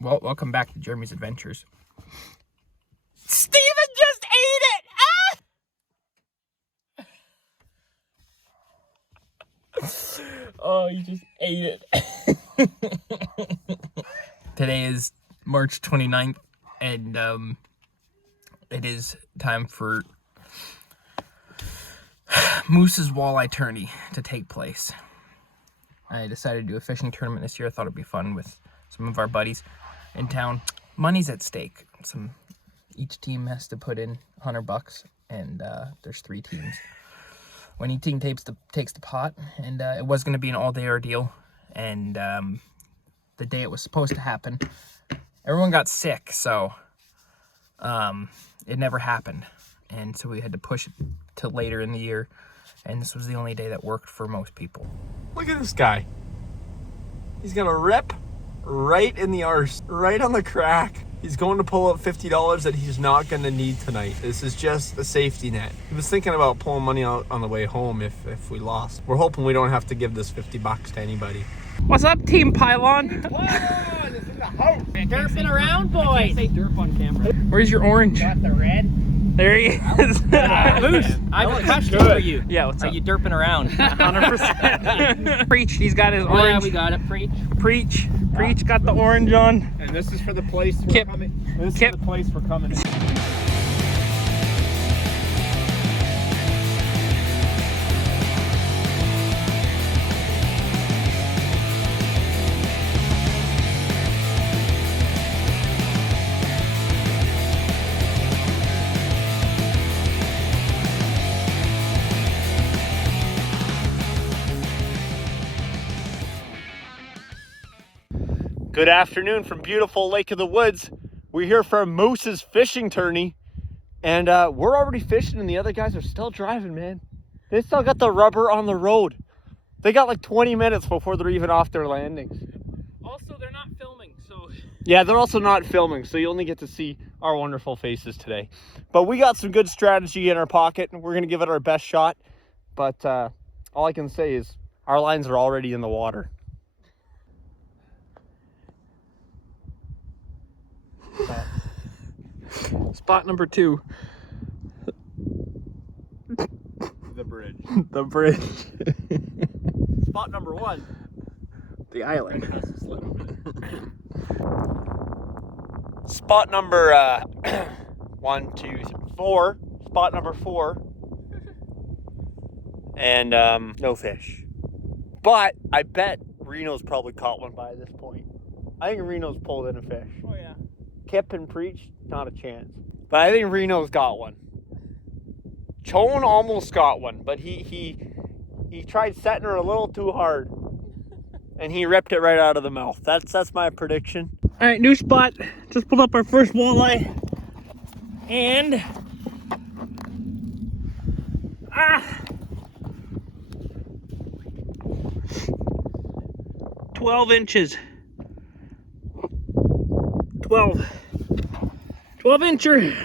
Well, welcome back to Jeremy's Adventures. Steven just ate it! Ah! Oh, you just ate it. Today is March 29th, and it is time for Moose's Walleye Tourney to take place. I decided to do a fishing tournament this year. I thought it'd be fun with some of our buddies in town. Money's at stake. Each team has to put in $100, and there's 3 teams. Winning team takes the pot, and it was going to be an all-day ordeal. And the day it was supposed to happen, everyone got sick, so it never happened. And so we had to push it to later in the year, and this was the only day that worked for most people. Look at this guy. He's got a rip right in the arse, right on the crack. He's going to pull up $50 that he's not going to need tonight. This is just a safety net. He was thinking about pulling money out on the way home if we lost. We're hoping we don't have to give this $50 to anybody. What's up, Team Pylon? Pylon is in the house. Derping around, boys. I can't say derp on camera. Where's your orange? Got the red. There he is. Moose, I have a question for you. Yeah, what's Are up? you derping around? 100%. Preach, he's got his Oh, orange. yeah, we got it. Preach. Preach got the orange on. And this is for the place we're Kip. coming. This Kip. is the place we're coming. Good afternoon from beautiful Lake of the Woods. We're here for Moose's fishing tourney, and we're already fishing and the other guys are still driving, man. They still got the rubber on the road. They got like 20 minutes before they're even off their landings. Also, they're not filming, so... Yeah, they're also not filming, so you only get to see our wonderful faces today. But we got some good strategy in our pocket, and we're going to give it our best shot. But all I can say is our lines are already in the water. Spot number 2. The bridge. The bridge. Spot number 1. The island. Spot number 1, 2, 3, 4. Spot number 4. And no fish. But I bet Reno's probably caught one by this point. I think Reno's pulled in a fish. Oh, yeah. Kip and Preach, not a chance. But I think Reno's got one. Chone almost got one, but he tried setting her a little too hard. And he ripped it right out of the mouth. That's my prediction. All right, new spot. Just pulled up our first walleye. And... 12 inches. 12 incher.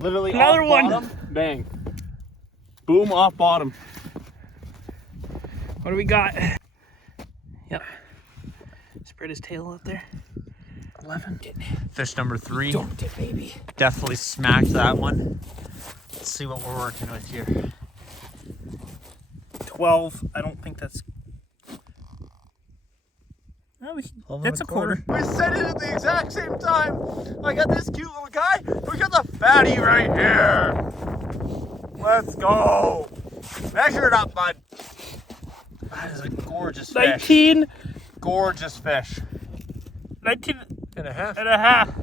Literally Another off one. bottom, bang. Boom, off bottom. What do we got? Yep. Spread his tail out there. 11. Fish number 3. Dumped it, baby. Definitely smacked that one. Let's see what we're working with here. 12. I don't think that's... Oh, that's a quarter. We set it at the exact same time. I got this cute little guy. We got the fatty right here. Let's go. Measure it up, bud. That is a gorgeous fish. 19. Gorgeous fish. 19 and a half. and a half.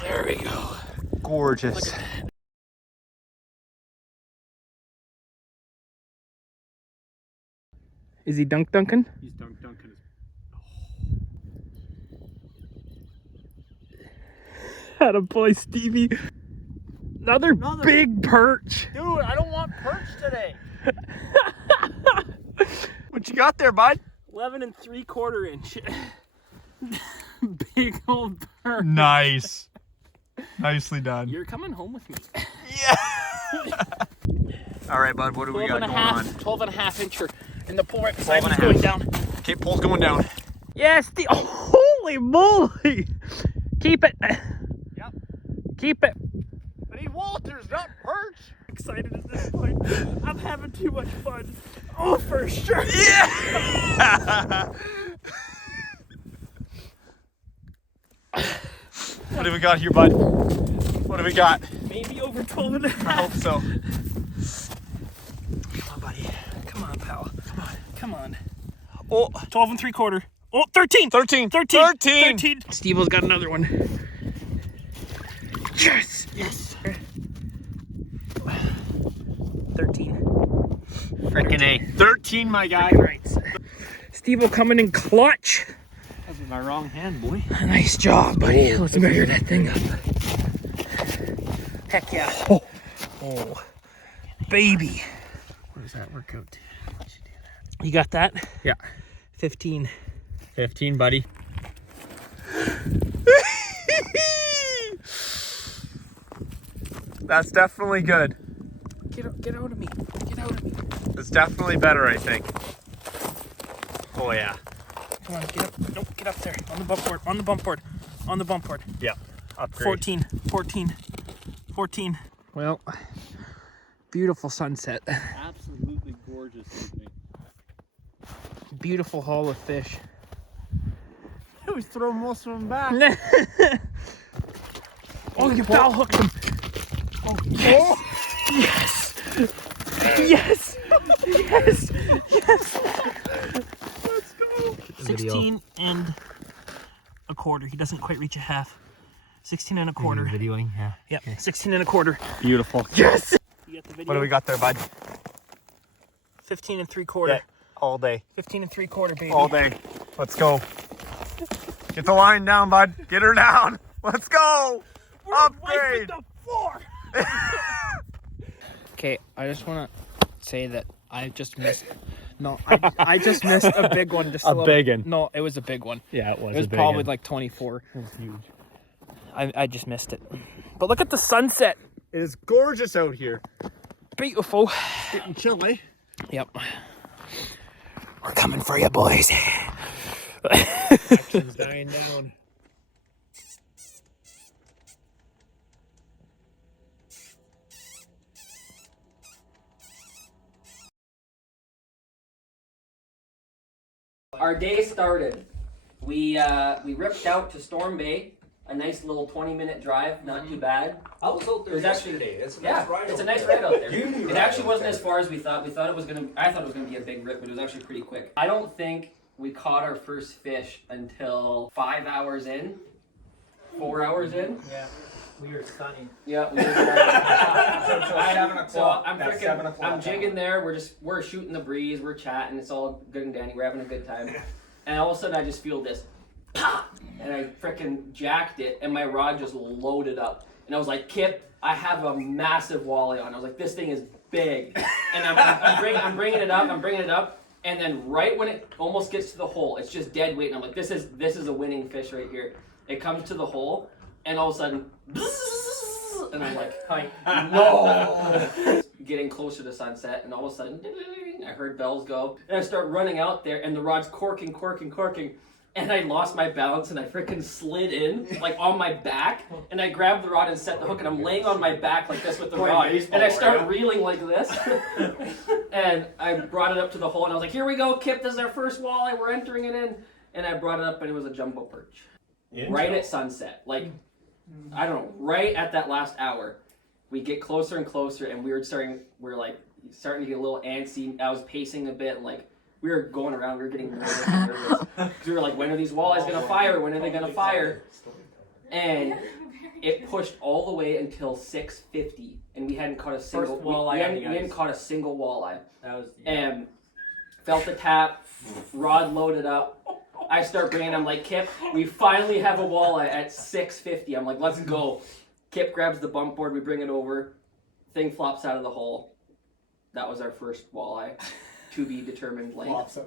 There we go. Gorgeous. Is he dunking? He's dunking. Had a boy, Stevie. Another big perch. Dude, I don't want perch today. What you got there, bud? 11 3/4 inch. Big old perch. Nice. Nicely done. You're coming home with me. Yeah. All right, bud, what do we got going on? 12 and a half incher. And the poor 12 and a is going half. down Okay, pole's going down. Yes, holy moly! Keep it. Yep. Keep it. I need Walters, not perch. Excited at this point. I'm having too much fun. Oh, for sure. Yeah! What do we got here, bud? What do we got? Maybe over 12 and a I half. hope so. Come on, buddy. Come on, pal. Come on. Come on. Oh, 12 and 3/4. Oh, 13. 13. 13. 13. 13. Steve-O's got another one. Yes. Yes. 13. Frickin' A. 13, my guy. Right. Steve-O coming in clutch. That's with my wrong hand, boy. Nice job, buddy. Let's measure that thing up. Heck yeah. Oh. Baby. What does that work out to? You got that? Yeah. 15. 15, buddy. That's definitely good. Get out of me. Get out of me. It's definitely better, I think. Oh, yeah. Come on, get up. Nope, get up there. On the bump board. On the bump board. On the bump board. Yeah. Upgrade. 14. 14. 14. Well, beautiful sunset. Absolutely gorgeous evening. Beautiful haul of fish. I was throwing most of them back. Oh, you foul hooked him. Oh, yes. Yes. Yes. Yes. Yes. Let's go. 16 and a quarter. He doesn't quite reach a half. 16 and a quarter. Videoing, yeah. Yep, 16 and a quarter. Beautiful. Yes. You got the video? What do we got there, bud? 15 and 3/4. Yeah, all day. 15 and 3/4, baby. All day. Let's go. Get the line down, bud. Get her down. Let's go. Upgrade. The floor. Okay, I just want to say that I just missed. No, I just missed a big one. Just A big one. No, it was a big one. Yeah, it was. It was probably like 24. It was huge. I just missed it. But look at the sunset. It is gorgeous out here. Beautiful. Getting chilly. Yep. We're coming for you, boys. Action's dying down. Our day started. We ripped out to Storm Bay. A nice little 20-minute drive, not too bad. I was out there It was actually- yesterday. It's a Yeah, nice ride. it's a out nice there. ride out there. You knew It that actually out wasn't there. as far as we thought. I thought it was gonna be a big rip, but it was actually pretty quick. I don't think we caught our first fish until 5 hours in, 4 hours in. Yeah, we were sunny. Yeah. We Until 7 o'clock. So I'm That's 7 freaking, o'clock. I'm jigging there. We're shooting the breeze. We're chatting. It's all good and dandy. We're having a good time. And all of a sudden, I just feel this, pop, and I freaking jacked it, and my rod just loaded up. And I was like, Kip, I have a massive walleye on. I was like, this thing is big. And I'm bringing it up, and then right when it almost gets to the hole, it's just dead weight. And I'm like, this is a winning fish right here. It comes to the hole, and all of a sudden, bzzz, and I'm like, no. Getting closer to sunset, and all of a sudden, I heard bells go, and I start running out there, and the rod's corking, and I lost my balance, and I freaking slid in, like on my back, and I grabbed the rod and set the hook, and I'm laying on my back like this with the rod, and I start reeling like this, and I brought it up to the hole, and I was like, here we go, Kip, this is our first walleye, we're entering it in, and I brought it up, and it was a jumbo perch, right at sunset, like, I don't know, right at that last hour. We get closer and closer, and we're starting to get a little antsy. I was pacing a bit, and like we were going around, we were getting nervous. Because we were like, when are these walleyes gonna fire? When are they gonna fire? And it pushed all the way until 6:50, and we hadn't caught a single walleye. We hadn't caught a single walleye. That was And felt the tap, rod loaded up. I start bringing. I'm like, Kip, we finally have a walleye at 6:50. I'm like, let's go. Kip grabs the bump board, we bring it over, thing flops out of the hole. That was our first walleye, to be determined length.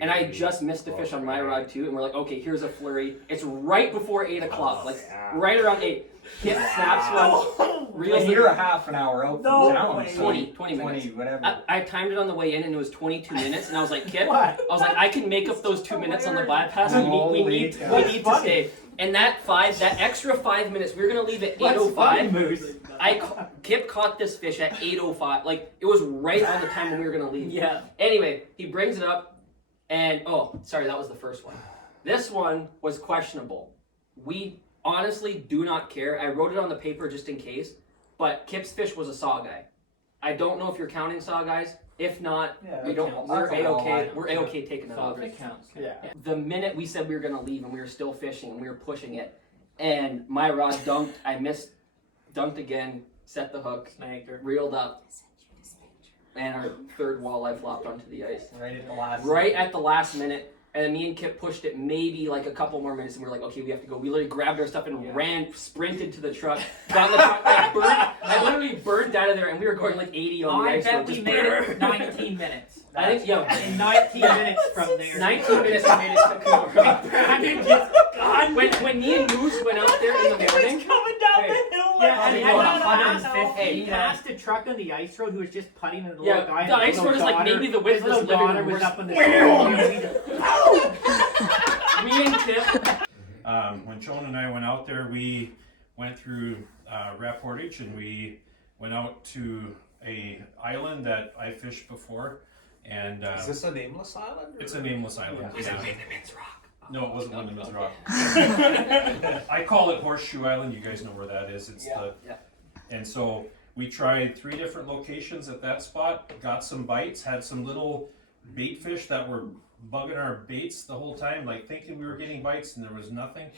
And I just missed a fish on my rod too, and we're like, okay, here's a flurry. It's right before 8 o'clock, like right around 8. Kip snaps one, reels And you're a half an hour out No from town. way. So 20 minutes. whatever. I timed it on the way in, and it was 22 minutes, and I was like, Kip, What? I was like, I can make up those 2 minutes on the bypass. We Holy need cow. to stay. And that extra 5 minutes, we were gonna leave at 8:05. Kip caught this fish at 8:05. Like, it was right on the time when we were gonna leave. Yeah. Anyway, he brings it up, and oh, sorry, that was the first one. This one was questionable. We honestly do not care. I wrote it on the paper just in case, but Kip's fish was a saw guy. I don't know if you're counting saw guys. If not, Yeah, we don't. counts. We're That's a a-okay. walleye. We're a-okay taking it off. It counts. Yeah. The minute we said we were gonna leave and we were still fishing and we were pushing it, and my rod dunked. I missed, dunked again, set the hook, Snagged her. reeled up, and our third walleye flopped onto the ice. Right at the last. Right at the last minute, and me and Kip pushed it maybe like a couple more minutes, and we were like, okay, we have to go. We literally grabbed our stuff and sprinted to the truck. Got in the truck, I literally burnt out of there, and we were going like 80 on the I ice. bet we made it 19 minutes. I think, yeah. In 19 minutes from there. 19 minutes we made it to Cooper. Brandon just gone. When me and Moose went out there in the morning, coming down Hey. the hill. Yeah, and and he he passed a truck on the ice road who was just putting in the Yeah, little guy. the ice road is like maybe the width his of this little living daughter room. was up in the me and Kip. When Joan and I went out there, we went through Rep Portage, and we went out to a island that I fished before, and Is this a nameless island? it's a nameless island. Is yeah. it Lindeman's Rock? No, it wasn't Lindeman's Rock. I call it Horseshoe Island. You guys know where that is. It's Yeah. And so we tried 3 different locations at that spot. Got some bites. Had some little bait fish that were bugging our baits the whole time, like thinking we were getting bites, and there was nothing.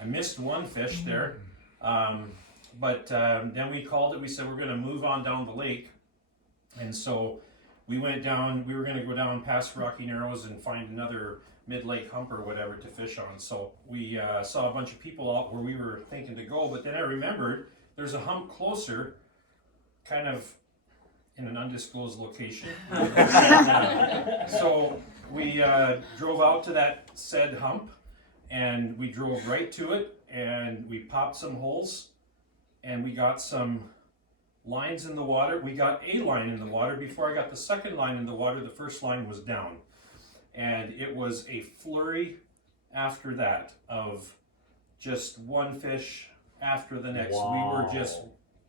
I missed one fish there, but then we called it. We said we're going to move on down the lake, and so we went down. We were going to go down past Rocky Narrows and find another mid-lake hump or whatever to fish on. So we saw a bunch of people out where we were thinking to go, but then I remembered there's a hump closer, kind of in an undisclosed location. So we drove out to that said hump, and we drove right to it, and we popped some holes, and we got some lines in the water. We got a line in the water. Before I got the second line in the water, the first line was down. And it was a flurry after that of just one fish after the next. Wow.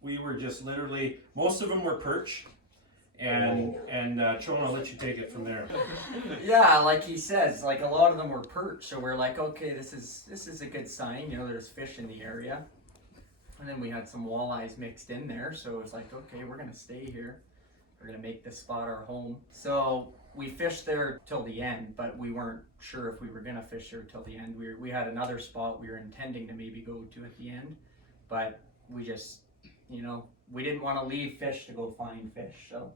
We were just literally, most of them were perch. And Chon, I'll let you take it from there. Yeah, like he says, like a lot of them were perch, so we're like, okay, this is a good sign. You know, there's fish in the area, and then we had some walleyes mixed in there, so it was like, okay, we're gonna stay here. We're gonna make this spot our home. So we fished there till the end, but we weren't sure if we were gonna fish there till the end. We had another spot we were intending to maybe go to at the end, but we just, you know, we didn't want to leave fish to go find fish, so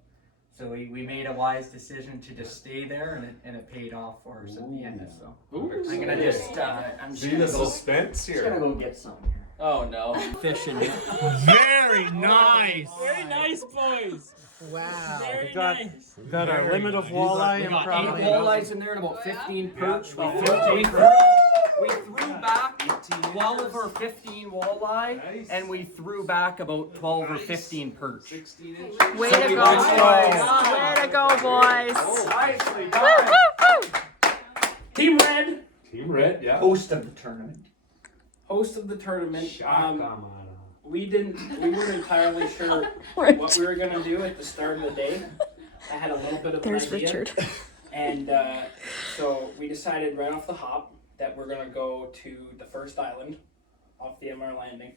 we made a wise decision to just stay there, and it paid off for us at the end. So I'm gonna just I'm just See gonna the go, suspense just gonna here. go get some here. Oh no. Fishing. Very nice. Very nice, boys. Wow. Very got- nice. Got our limit of walleye. We and got 8 probably walleyes in there and about 15 perch. We threw back 12 or 15 walleye, Nice. and we threw back about 12 or 15 perch. 16 inches. Way So to we go, went boys. strong. Way to go, boys. Nicely Woo, done. woo, woo. Team Red, Team Red, yeah. Host of the tournament. host of the tournament. Shaka, We weren't entirely sure what we were gonna do at the start of the day. I had a little bit of an There's idea. Richard. And so we decided right off the hop that we're gonna go to the first island off the MR landing.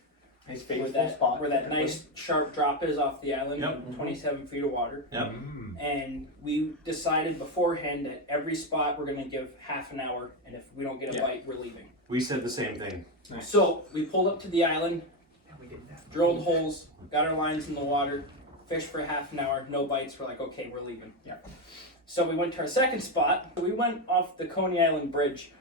His Where favorite that, spot. where that nice sharp drop is off the island, Yep. 27 feet of water. Yep. And we decided beforehand that every spot we're gonna give half an hour, and if we don't get a Yeah. bite, we're leaving. We said the same thing. So we pulled up to the island, We did that. drilled holes, got our lines in the water, fished for half an hour, no bites. We're like, okay, we're leaving. Yeah. So we went to our second spot. We went off the Coney Island Bridge,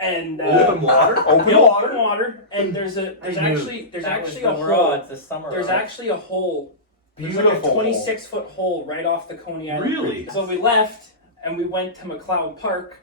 and Open water. Open yeah, water. open water. And there's actually a hole. rods, the summer There's rods. actually a hole. There's like Beautiful. a 26-foot hole right off the Coney Island. Really? So we left and we went to McLeod Park,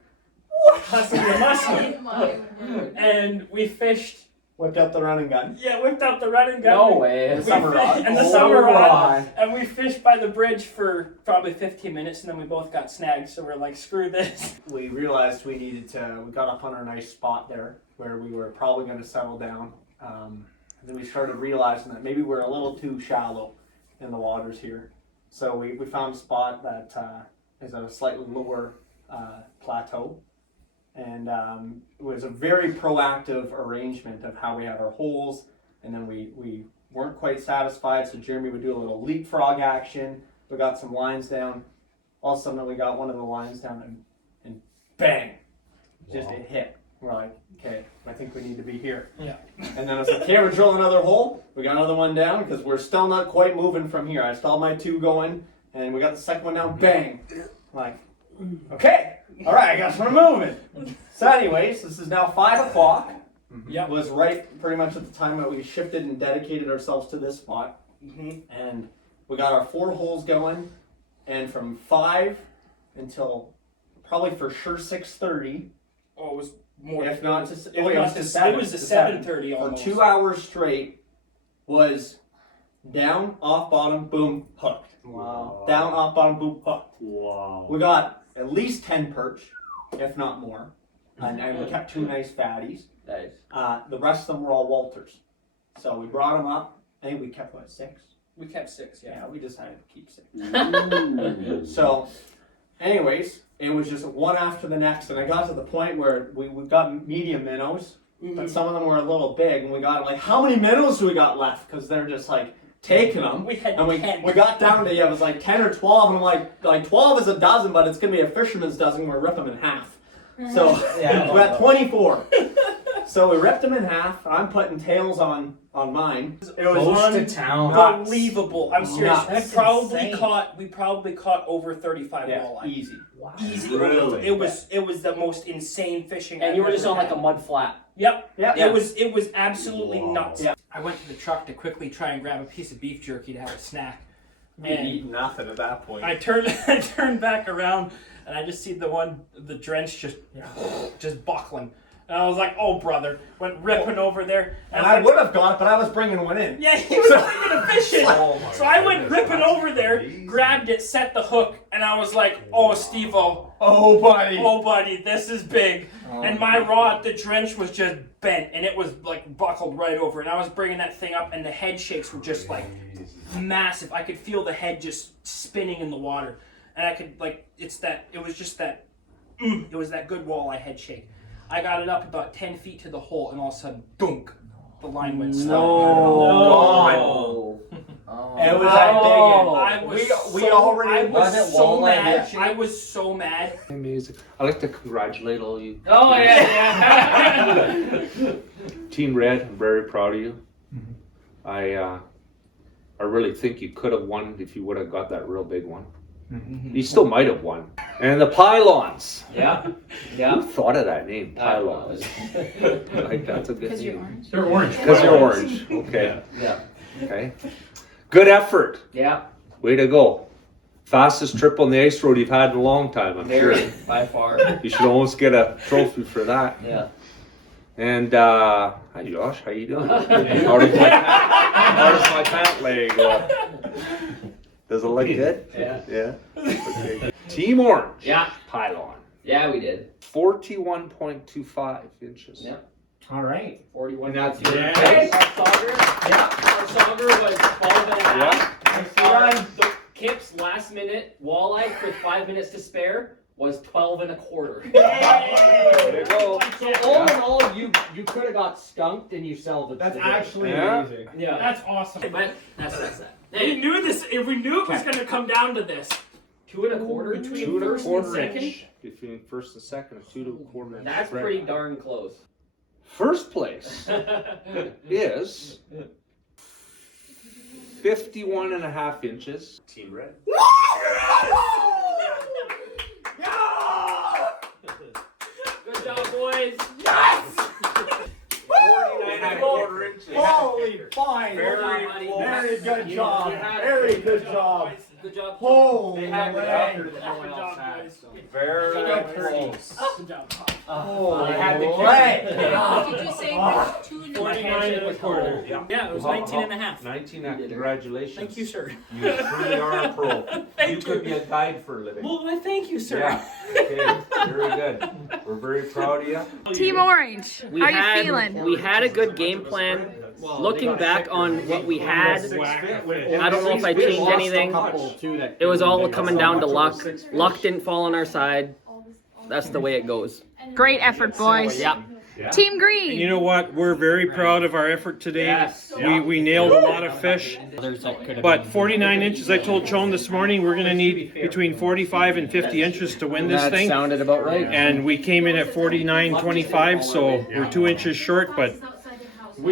Husky and Muskie, and we fished Whipped out the running gun. Yeah, whipped out the running gun. No way. We Summer fished- rod. And the Oh summer rod. my. And we fished by the bridge for probably 15 minutes, and then we both got snagged. So we're like, screw this. We realized we needed to. We got up on our nice spot there where we were probably going to settle down. And then we started realizing that maybe we're a little too shallow in the waters here. So we found a spot that is at a slightly lower plateau. And it was a very proactive arrangement of how we had our holes. And then we weren't quite satisfied, so Jeremy would do a little leapfrog action. We got some lines down. All of a sudden we got one of the lines down and bang! Just it hit. We're like, okay, I think we need to be here. Yeah. And then I was like, okay, we're drilling another hole. We got another one down because we're still not quite moving from here. I still have my 2 going, and we got the second one down. Bang! Like, okay, all right, I guess we're moving. So, anyways, this is now 5 o'clock. Yep. It was right pretty much at the time that we shifted and dedicated ourselves to this spot. Mm-hmm. And we got our 4 holes going, and from 5 until probably for sure 6:30. Oh, it was more. If not to, It was to to 7, it was to to 7. 7:30 For almost. 2 hours straight was down, off, bottom, boom, hooked. Wow. Down, off, bottom, boom, hooked. Wow. We got at least 10 perch, if not more. And we kept 2 nice fatties. Nice. The rest of them were all Walters. So we brought them up. I think we kept, what, 6? We kept 6, yeah. Yeah, we decided to keep 6. So, anyways, it was just one after the next. And I got to the point where we got medium minnows. But some of them were a little big. And we got, like, how many minnows do we got left? Because they're just, like, taking them. We had And we 10. got down to, it was like 10 or 12. And I'm like 12 is a dozen, but it's going to be a fisherman's dozen. We're ripping them in half. So, Yeah. we're at 24. So we ripped them in half. I'm putting tails on mine. It was Close to town. Unbelievable. I'm serious. Nuts. We probably caught over 35 Yeah, walleye. easy. Easy. Really? It was the most insane fishing. And I've you were just ever on like had. a mud flat. Yep. Yeah. It was absolutely Wow. nuts. Yeah. I went to the truck to quickly try and grab a piece of beef jerky to have a snack. We didn't eat nothing at that point. I turned back around and I just see the drench just buckling. And I was like, oh brother, went ripping over there. and I would have got it, but I was bringing one in. Yeah, he was bringing a fish in. So I went ripping over there, grabbed it, set the hook, and I was like, oh Steve-O, Oh, buddy. oh buddy, this is big. And my rod, the drench was just bent, and it was like buckled right over. And I was bringing that thing up, and the head shakes were just like massive. I could feel the head just spinning in the water. And I could it was that good walleye head shake. I got it up about 10 feet to the hole, and all of a sudden, dunk, the line went sliding. Oh. It was that big. I was We so, already I was was it so walleye mad. head shake? I was so mad. Amazing. I'd like to congratulate all you. Oh yeah. Team Red, I'm very proud of you. I really think you could have won if you would have got that real big one. You still might have won. And the pylons. Yeah. Who Yeah. thought of that name, pylons? Like that's a good Because you're name. orange. They're orange. Because you're orange. Okay. Yeah. Okay. Good effort. Yeah. Way to go. Fastest trip on the ice road you've had in a long time, I'm sure. Very by far. You should almost get a trophy for that. Yeah. And hi Josh, how you doing? How does my pant leg go? Does it look good? Yeah. Yeah. Okay. Team Orange. Yeah. Pylon. Yeah, we did. 41.25 inches. Yeah. All right. 41. And that's Yeah. Hey, our sauger. Yeah. Our sauger was 12 and a half. The Kip's last minute walleye with 5 minutes to spare was 12 and a quarter. There you go. So all in all, you could have got skunked and you salvaged That's it. actually Yeah. amazing. Yeah. That's awesome. But that's that. We knew this. If we knew it was going to come down to this. 2 and a quarter between 2 and a first and quarter second. inch between first and second, a 2 to a quarter inch. That's spread. pretty darn close. First place is 51.5 inches. Team Red. Good job, boys. Holy fine. Very, Very good You job. had it. Very good job. Good job. Oh, They had it way. after that no one Good else job, had. boys. So. Very close. Good job. Oh, They had the way. Did you say it was 2 and a 49 and a quarter. Yeah. Yeah, it was 19 and a half. 19, congratulations. Thank you, sir. You truly are a pro. Thank You could be a guide for a living. Well, why, thank you, sir. Yeah. Okay. Very good. We're very proud of you. Team Orange, We how had, you feeling? We had a good game plan. Looking back on what we had, I don't know if I changed anything. It was all coming down to luck. Luck didn't fall on our side. That's the way it goes. Great effort, boys. Yeah. Team Green. You know what? We're very proud of our effort today. We nailed a lot of fish. But 49 inches, I told Chone this morning, we're going to need between 45 and 50 inches to win this thing. Sounded about right. And we came in at 49.25, so we're 2 inches short. But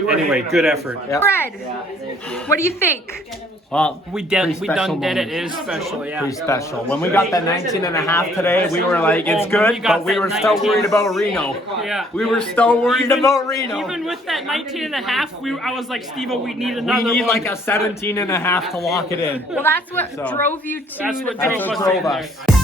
anyway, good effort. Fred, what do you think? Well, We done did it. It is special, yeah. pretty special. When we got that 19 and a half today, we were like, it's good, but we were still worried about Reno. Yeah. We were still worried about Reno. Even with that 19 and a half, I was like, Steve-O, we need We another need one. like a 17 and a half to lock it in. Well, that's what drove you to That's what the drove finish us line. in there.